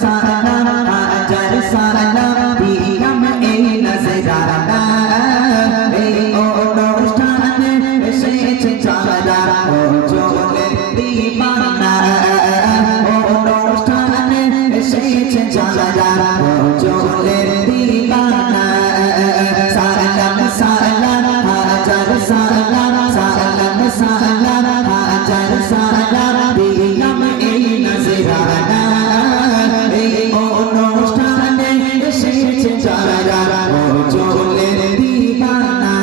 সালাম হাজার সালাম দিলাম এই নজরানা এই অনুষ্ঠানে এসেছে যারা ও জোলের দিবানা অনুষ্ঠানে এসেছে যারা ও জোলের দিবানা সালাম সালাম হাজার সালাম সালাম সালাম হাজার সালাম দিলাম এই নজরানা এই অনুষ্ঠানে এসেছে যারা ও জোলের দিবানা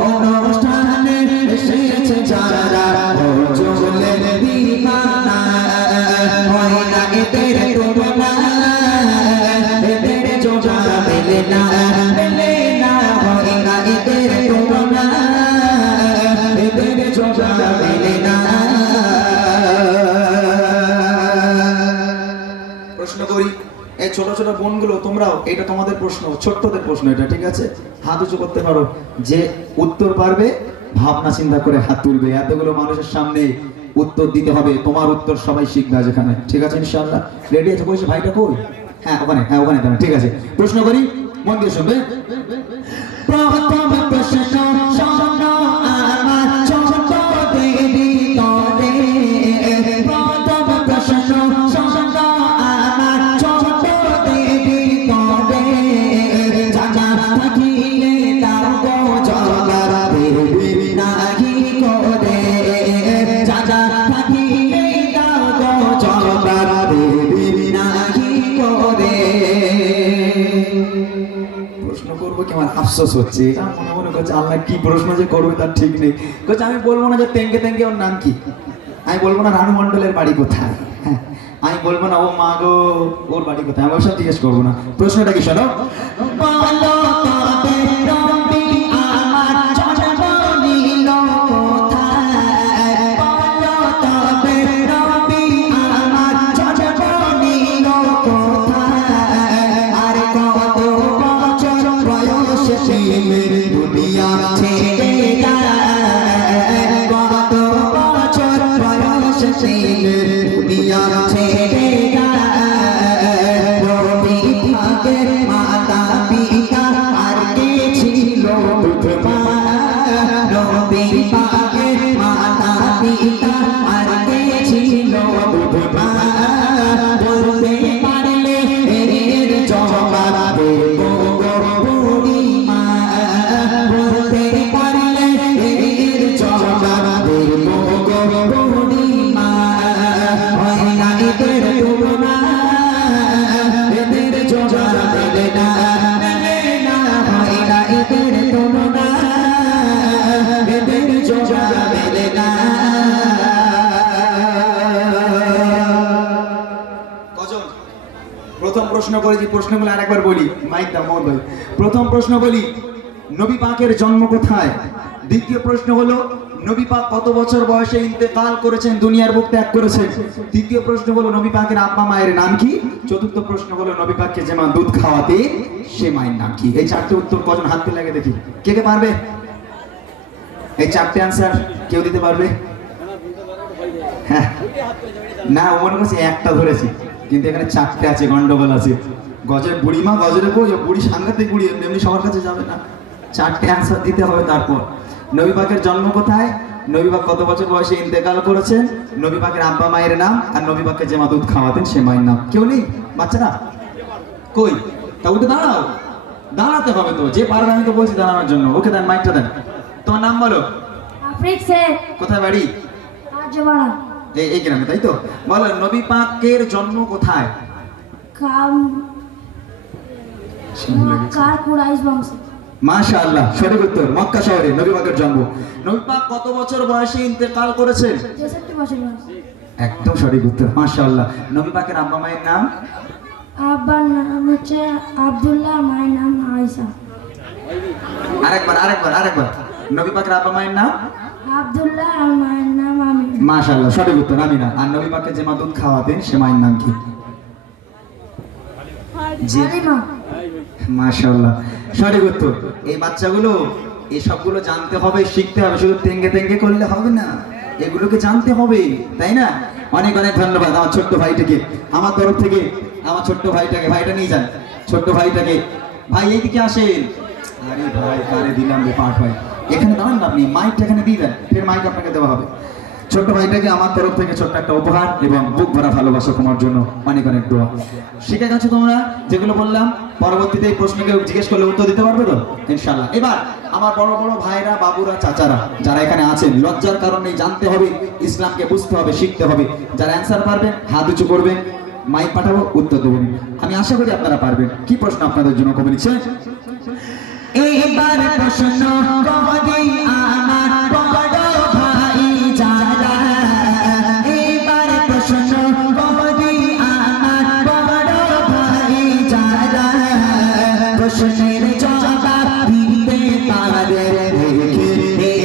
অনুষ্ঠানে এসেছে যারা ও জোলের দিবানা হয় না এদের তুলনা এদের জোড়া মেলে না হয় না এদের তুলনা এদের জোড়া মেলে না। প্রশ্ন করি এই ছোট ছোট বোনগুলো তোমরাও, এটা তোমাদের প্রশ্ন, ছোট্টদের প্রশ্ন এটা, ঠিক আছে? হাত উঁচু করতে পারো, যে উত্তর পারবে ভাবনা চিন্তা করে হাত তুলবে। এতগুলো মানুষের সামনে উত্তর দিতে হবে, তোমার উত্তর সবাই শিখবে আজ এখানে, ঠিক আছে? ইনশাআল্লাহ রেডি আছে? কইছে ভাইটা কই? হ্যাঁ ওখানে, হ্যাঁ ওখানে, ঠিক আছে। প্রশ্ন করি, মন দিয়ে শুনবে। প্রথম প্রশ্ন শোনো আমার ছোট দেবী তরে, প্রথম প্রশ্ন শোনো আমার ছোট দেবী তরে, জানা থাকিলে দাও গো জবাব দেবী নাহি করে, জানা থাকিলে দাও গো জবাব দেবী নাহি করে। প্রশ্ন করবো কি আমার আফসোস হচ্ছে, মনে মনে করছে আল্লাহ কি প্রশ্ন যে করবে তার ঠিক নেই। করছে আমি বলবো না যে তেঙ্গে তেঙ্গে ওর নাম কি, আমি বলবো না রানু মণ্ডলের বাড়ি কোথায়, হ্যাঁ আমি বলবো না ও মা গো ওর বাড়ি কোথায়, আমি ওসব জিজ্ঞেস করবো না। প্রশ্নটা কি শোনো, বলো তবে রবি আমার জন্ম নিল কোথায়, বলো তবে রবি আমার জন্ম নিল কোথায়, আর কত বছর বয়সে দুনিয়া ছেড়ে যায়, কত বছর বয়সে দুনিয়া ছেড়ে যায়, রবি ভাগের মাতা পিতা আর কে ছিল বুধমা, রবি ভাগের মাতা পিতা আর কে ছিল বুধমা, বলতে পারলে এর জবাব দেবো গো বুড়িমা, বলতে পারলে এর জবাব দেবো গো বুড়িমা, হয় না এদের তুলনা এদের জবাব দেবে না, হয় না এদের তুলনা এদের জবাব দেবে না। কজন? প্রথম প্রশ্ন করেছি, প্রশ্নগুলো আরেকবার বলি, মাইক দাও মোহন ভাই। প্রথম প্রশ্ন বলি, নবী পাকের জন্ম কোথায়? দ্বিতীয় প্রশ্ন হলো নবী পাক কত বছর বয়সে ইন্তেকাল করেছেন, দুনিয়ার বুক ত্যাগ করেছেন? তৃতীয় প্রশ্ন হলো নবী পাকের আব্বা মায়ের নাম কি? চতুর্থ প্রশ্ন হলো নবী পাককে যে মা দুধ খাওয়াতে সে মায়ের নাম কি? এই চারটে উত্তর কজন হাত তুলে লাগে দেখি, কে কে পারবে? এই চারটে আনসার কেউ দিতে পারবে? হ্যাঁ না, ও মনে করছে একটা ধরেছি, কিন্তু এখানে চারটে আছে, গন্ডগোল আছে। গজের বুড়িমা, গজের বউ, বুড়ি সাংঘাতিক বুড়ি, এমনি সবার কাছে যাবে না, চারটে আনসার দিতে হবে। তারপর নবী পাকের জন্ম কোথায়, নবী পাক কত বছর বয়সে ইন্তেকাল করেছেন, নবী পাকের আব্বা মায়ের নাম, আর নবী পাককে যে মা দুধ খাওয়াতেন সে মায়ের নাম। কেউ নেই বাচ্চারা? কই? তা উঠে দাঁড়াও, দাঁড়াতে হবে তো, যে পারবে, আমি তো বলছি দাঁড়ানোর জন্য। ওকে দেন, মাইকটা দেন। তোমার নাম বলো। আফ্রিক শেখ। কোথায় বাড়ি? আজবাড়া। এই গ্রামে, তাই তো? বলো নবী পাকের জন্ম কোথায়? মক্কার কুরাইশ বংশ। মাশাআল্লাহ, সঠিক উত্তর, মক্কা শহরে নবী পাকের জন্ম। নবী পাক কত বছর বয়সে ইন্তেকাল করেছেন? 63 বছর বয়স। একদম সঠিক উত্তর, মাশাআল্লাহ। নবী পাকের আব্বা মায়ের নাম? আব্বার নাম হচ্ছে আব্দুল্লাহ, মায়ের নাম আয়েশা। আরেকবার। নবী পাকের আব্বা মায়ের নাম? আব্দুল্লাহ, আর মায়ের নাম আমিনা। মাশাআল্লাহ, সঠিক উত্তর, আমিনা। আর নবী পাককে যে মা দুধ খাওয়াতেন সে মায়ের নাম কি? হালিমা। মাশাআল্লাহ, সঠিক উত্তর। এই বাচ্চাগুলো এই সবগুলো জানতে হবে, শিখতে হবে, শুধু তেঙ্গে তেঙ্গে করলে হবে না, এগুলোকে জানতে হবে, তাই না? অনেক অনেক ধন্যবাদ আমার ছোট্ট ভাইটাকে, আমার তরফ থেকে আমার ছোট্ট ভাইটাকে, ভাইটা নিয়ে যান ছোট্ট ভাইটাকে। ভাই এইদিকে আসেন। আরে ভাই কারে দিলাম রে পাঠ ভাই, এখানে দাঁড়ান না আপনি, মাইকটা এখানে দিয়ে দেন, ফের মাইক আপনাকে দেওয়া হবে। ছোট্ট ভাইটাকে আমার তরফ থেকে ছোট্ট একটা উপহার এবং বুক ভরা ভালোবাসা তোমার জন্য, অনেক অনেক দোয়া। শিখে গেছো তোমরা যেগুলো বললাম, পরবর্তীতে এই প্রশ্নকে জিজ্ঞেস করলে উত্তর দিতে পারবে তো ইনশাল্লাহ। এবার আমার বড় বড় ভাইরা, বাবুরা, চাচারা যারা এখানে আছেন, লজ্জার কারণে জানতে হবে, ইসলামকে বুঝতে হবে, শিখতে হবে। যারা অ্যান্সার পারবেন হাত উঁচু করবেন, মাইক পাঠাবো, উত্তর দেবেন। আমি আশা করি আপনারা পারবেন। কি প্রশ্ন আপনাদের জন্য কবি লিখছে? এবার প্রশ্ন করি আমার বড় ভাই যারা, এবার প্রশ্ন করি আমার বড় ভাই যারা, প্রশ্নের জবাব দিতে পারে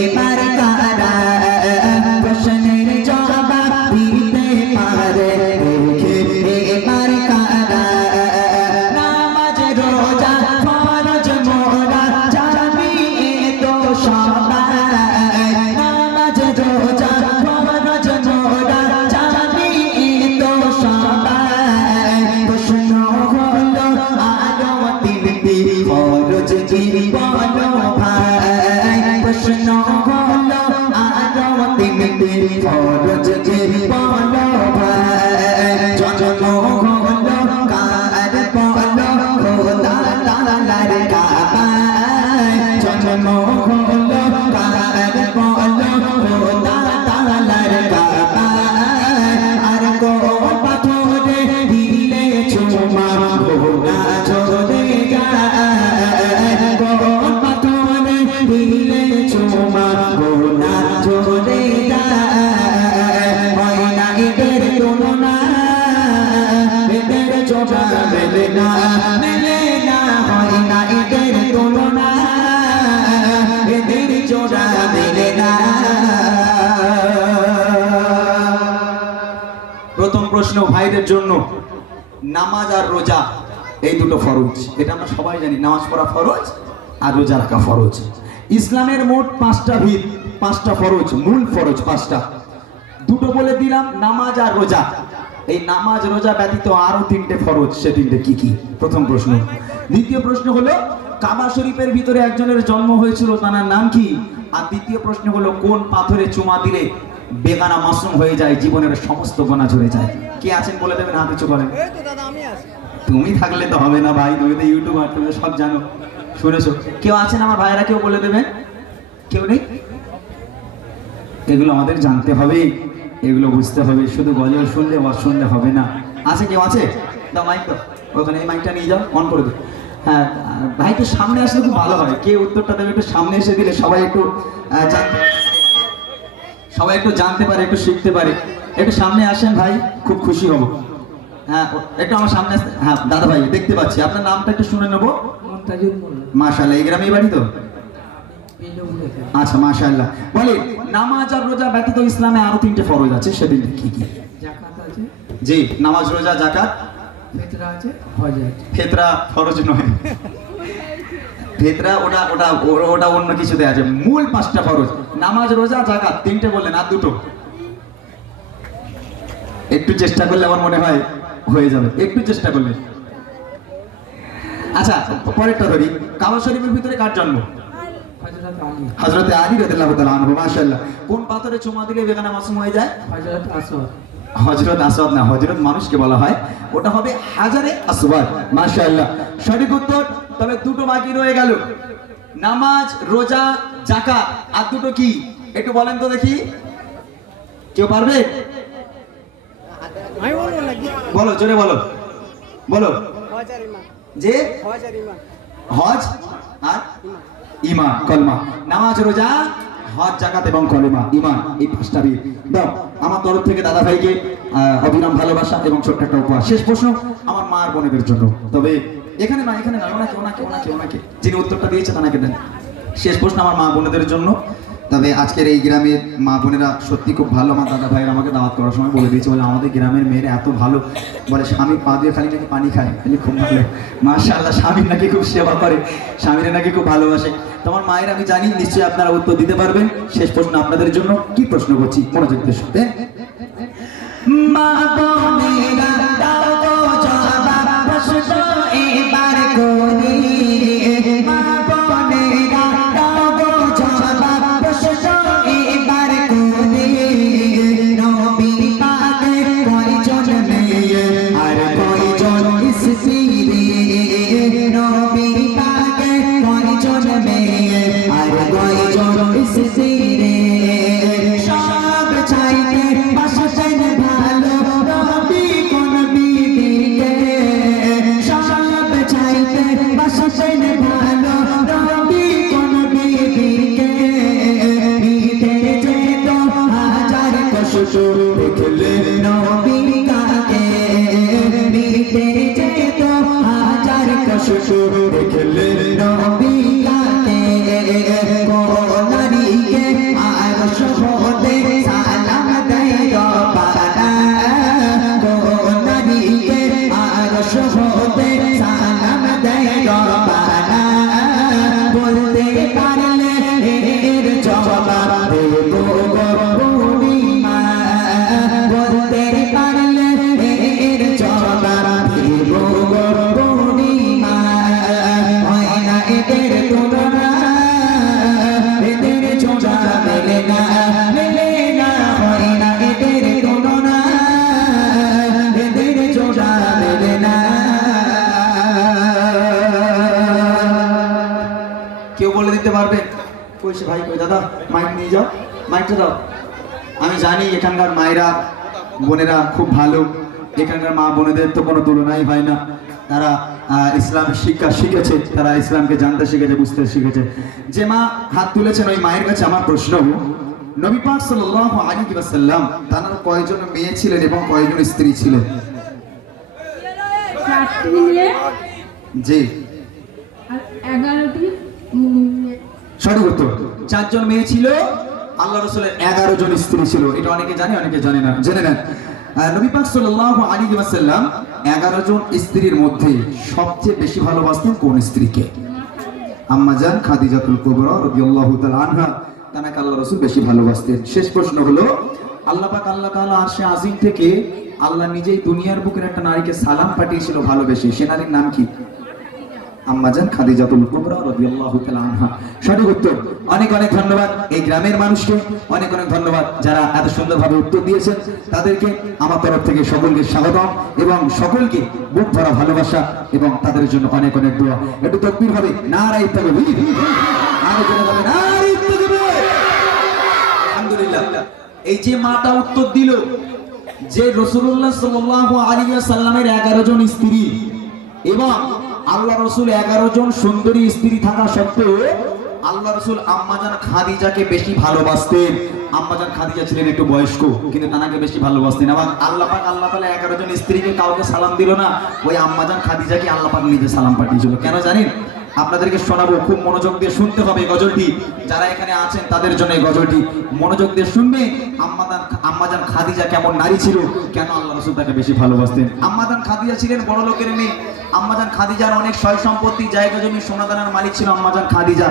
এবার কারা, প্রশ্নের জবাব দিতে পারে এবার কারা। নামাজ রোজা ফরজ মোরা জানি তো সবাই, নামাজ রোজা ফরজ মোরা জানি তো সবাই। প্রশ্ন হলো আরো তিনটি ফরজ কি বলো ভাই, প্রশ্ন হলো আরো তিনটি ফরজ কি বলো ভাই। জন্ম হলো কার বলো খোদা তাআলার কাবায়, জন্ম হলো কার বলো খোদা তাআলার কাবায়। আর কোন পাথরে দিলে চুমা গোনা ঝরে যায়, কোন পাথরে দিলে চুমা গোনা ঝরে যায়। হয় না এদের তুলনা, এদের জোড়া মেলে না, মেলে না, হয় না এদের তুলনা, এদের জোড়া মেলে না। প্রথম প্রশ্ন ভাইদের জন্য, নামাজ আর রোজা এই দুটো ফরজ, এটা আমরা সবাই জানি। নামাজ পড়া ফরজ আর রোজা রাখা ফরজ। ইসলামের মোট 5টা ভিত, 5টা ফরজ, মূল ফরজ 5টা। দুটো বলে দিলাম, নামাজ আর রোজা। এই নামাজ রোজা ব্যতীত আরো 3টে ফরজ, সে 3টে কি কি? প্রথম প্রশ্ন। দ্বিতীয় প্রশ্ন হলো কাবা শরীফের ভিতরে একজনের জন্ম হয়েছিল, তার নাম কি? আর দ্বিতীয় প্রশ্ন হলো কোন পাথরে চুমা দিলে বেগানা মাসুম হয়ে যায়, জীবনের সমস্ত গোনা ঝরে যায়? কে আছেন বলে দেবেন, হাত উঁচু করেন। তুমি থাকলে তো হবে না ভাই, তুমি তো ইউটিউবার, তুমি সব জানো, শুনেছো। কেউ আছেন আমার ভাইরা, কেউ বলে দেবেন? কেউ নেই? এগুলো আমাদের জানতে হবে, এগুলো বুঝতে হবে। শুধু গজল শুনলে বা শুনলে হবে না। আছে কেউ আছে? দাও মাইক, দাও ওখানে, এই মাইকটা নিয়ে যাও, অন করে দাও। হ্যাঁ ভাই, একটু সামনে আসলে খুব ভালো হয়। কে উত্তরটা দেবে একটু সামনে এসে দিলে সবাই একটু সবাই একটু জানতে পারে, একটু শিখতে পারে। একটু সামনে আসেন ভাই, খুব খুশি হব। হ্যাঁ একটু আমার সামনে আসতে। হ্যাঁ দাদা ভাই, দেখতে পাচ্ছি আপনার নামটা একটু শুনে নেবো। মাশাআল্লাহ, এই গ্রামে বাড়ি তো? আচ্ছা মাশাআল্লাহ। বলে নামাজ আর রোজা ব্যতীত ইসলামে আরো 3টে ফরজ আছে, সেদিন কি কি? জাকাত আছে, জি, নামাজ, রোজা, জাকাত। ফিতরা আছে, হজ আছে। ফিতরা ফরজ নয়, ফিতরা ওটা ওটা ওটা অন্য কিছুতে আছে। মূল 5টা ফরজ, নামাজ, রোজা, জাকাত। 3টে বললেন, আর 2টো একটু চেষ্টা করলে আমার মনে হয় হয়ে যাবে, একটু চেষ্টা করলে। আচ্ছা পরেরটা ধরি। কাবা শরীফের ভিতরে কার জন্ম? হযরত আলী, হযরত আলী রাদিয়াল্লাহু তাআলা আনহু। মাশাআল্লাহ। কোন পাথরে চুমা দিলে বেগানা মাসুম হয়ে যায়? হযরত আসওয়াদ। হযরত আসওয়াদ না, হযরত মানুষকে বলা হয়, ওটা হবে হাজারে আসওয়াদ। মাশাআল্লাহ, সঠিক উত্তর। তবে 2টো বাকি রয়ে গেল, নামাজ, রোজা, যাকাত। আর 2টো কি একটু বলেন তো দেখি, কেউ পারবে? বলো, জোরে বলো, বলো। যে হজ আর ঈমান, কলমা। নামাজ, রোজা, হজ, জাকাত এবং কলেমা, ঈমান, এই 5টা বিধ। দাও আমার তরফ থেকে দাদা ভাইকে অবিরাম ভালোবাসা এবং ছোট্ট একটা উপহার। শেষ প্রশ্ন আমার মা আর বোনেদের জন্য। তবে এখানে না, এখানে না, ওনাকে ওনাকে ওনাকে ওনাকে যিনি উত্তরটা দিয়েছে তাকে দেন। শেষ প্রশ্ন আমার মা বোনেদের জন্য। তবে আজকের এই গ্রামের মা বোনেরা সত্যি খুব ভালো। আমার দাদা ভাইয়ের আমাকে দাওয়াত করার সময় বলে দিয়েছে, বলে আমাদের গ্রামের মেয়েরা এত ভালো, বলে স্বামী পা দিয়ে খালি নাকি পানি খায়, খালি খুব ভালো। মাশাআল্লাহ, স্বামীর নাকি খুব সেবা করে, স্বামীরা নাকি খুব ভালোবাসে। তোমার মায়ের আমি জানি নিশ্চয়ই আপনারা উত্তর দিতে পারবেন। শেষ প্রশ্ন আপনাদের জন্য। কি প্রশ্ন করছি, মনোযোগ দিয়ে শুনবেন। মা বোনেরা দাও গো জবাব প্রশ্ন এবার করি মা বোনেরা দাও গো জবাব প্রশ্ন এবার করি নবী পাকের কয়জন মেয়ে আর কয়জন স্ত্রী নবী পাকের কয়জন মেয়ে আর কয়জন স্ত্রী সব চাইতে বাসতেন ভালো নবী কোন বিবিকে সব চাইতে বাসতেন ভালো নবী কোন বিবিকে নিতে যেত হাজার কষ্ট দেখলে নবী কাকে নিতে যেত হাজার কষ্ট দেখলে নবী কাকে নারীকে আর সহদে সালাম দেয় রব্বানা নারীকে আর সহদে সালাম দেয় রব্বানা বলতে পারলে এর জবাব দেব গো পূর্ণিমা বলতে পারলে এর জবাব দেব গো পূর্ণিমা হয় না এদের তুলনা এদের জোড়া মেলে না হয় না এদের তুলনা এদের জোড়া মেলে না কেউ বলে দিতে পারবে? কই সে ভাই, কই দাদা, মাইক নিয়ে যাও, মাইকটা দাও। আমি জানি এখানকার মায়েরা বোনেরা খুব ভালো, এখানকার মা বোনেদের তো কোনো তুলনাই হয় না। তারা ইসলাম শিক্ষা শিখেছে, তারা ইসলামকে জানতে শিখেছে, বুঝতে শিখেছে। যে মা হাত তুলেছেন ওই মায়ের কাছে আমার প্রশ্ন, নবী পাক সাল্লাল্লাহু আলাইহি ওয়াসাল্লাম তার কয়জন মেয়ে ছিলেন এবং কয়জন স্ত্রী ছিলেন? 4টি মেয়ে জি, আর 11টি সঠিক উত্তর। 4 জন মেয়ে ছিল, আল্লাহ রাসূলের 11 জন স্ত্রী ছিল। এটা অনেকে জানে, অনেকে জানে না। জেনে নেন, নবী পাক সাল্লাল্লাহু আলাইহি ওয়াসাল্লাম 11 জন স্ত্রীর মধ্যে সবচেয়ে বেশি ভালোবাসতেন কোন স্ত্রীকে? আম্মা জান খাদিজাতুল কুবরা রাদিয়াল্লাহু তাআলা আনহা, তাকে আল্লাহ রাসূল বেশি ভালোবাসতেন। শেষ প্রশ্ন হলো, আল্লাহ পাক আল্লাহ তাআলা আরশে আজিম থেকে আল্লাহ নিজেই দুনিয়ার বুকের একটা নারীকে সালাম পাঠিয়েছিল ভালোবেসে, সে নারীর নাম কি? আম্মা জান খাদিজাতুল কুবরা রাদিয়াল্লাহু তাআলা আনহা। সঠিক উত্তর। অনেক অনেক ধন্যবাদ এই গ্রামের মানুষকে, অনেক অনেক ধন্যবাদ যারা এত সুন্দরভাবে উত্তর দিয়েছেন। তাদেরকে আমার তরফ থেকে সকলকে স্বাগতম এবং সকলকে বুক ভরা ভালোবাসা এবং তাদের জন্য অনেক অনেক দোয়া। একটু তাকবীর হবে, নারায়ে তাকবীর, আরো জোরে হবে নারায়ে তাকবীর। আলহামদুলিল্লাহ। এই যে মাটা উত্তর দিল যে রাসূলুল্লাহ সাল্লাল্লাহু আলাইহি ওয়াসাল্লামের 11 জন স্ত্রী এবং আল্লাহ রাসূল 11 জন সুন্দরী স্ত্রী থাকা সত্ত্বেও আল্লাহ রাসূল আম্মাজান খাদিজাকে বেশি ভালোবাসতেন। আম্মাজান খাদিজা ছিলেন একটু বয়স্ক, কিন্তু তাকে বেশি ভালোবাসতেন। এবং আল্লাহ পাক আল্লাহ তাআলা 11 জন স্ত্রীকে কাউকে সালাম দিল না, ওই আম্মাজান খাদিজাকে আল্লাহ পাক নিজে সালাম পাঠিয়েছিল। কেন জানেন? আপনাদেরকে শোনাবো, খুব মনোযোগ দিয়ে শুনতে হবে গজলটি। যারা এখানে আছেন তাদের জন্য এই গজলটি মনোযোগ দিয়ে শুনবে। আম্মাজান খাদিজা কেমন নারী ছিল, কেন আল্লাহ রাসূল তাকে বেশি ভালোবাসতেন। আম্মাজান খাদিজা ছিলেন বড় লোকের মেয়ে। আম্মাজান খাদিজার অনেক সয় সম্পত্তি, জায়গা জমি, সোনা দানার মালিক ছিল আম্মাজান খাদিজা।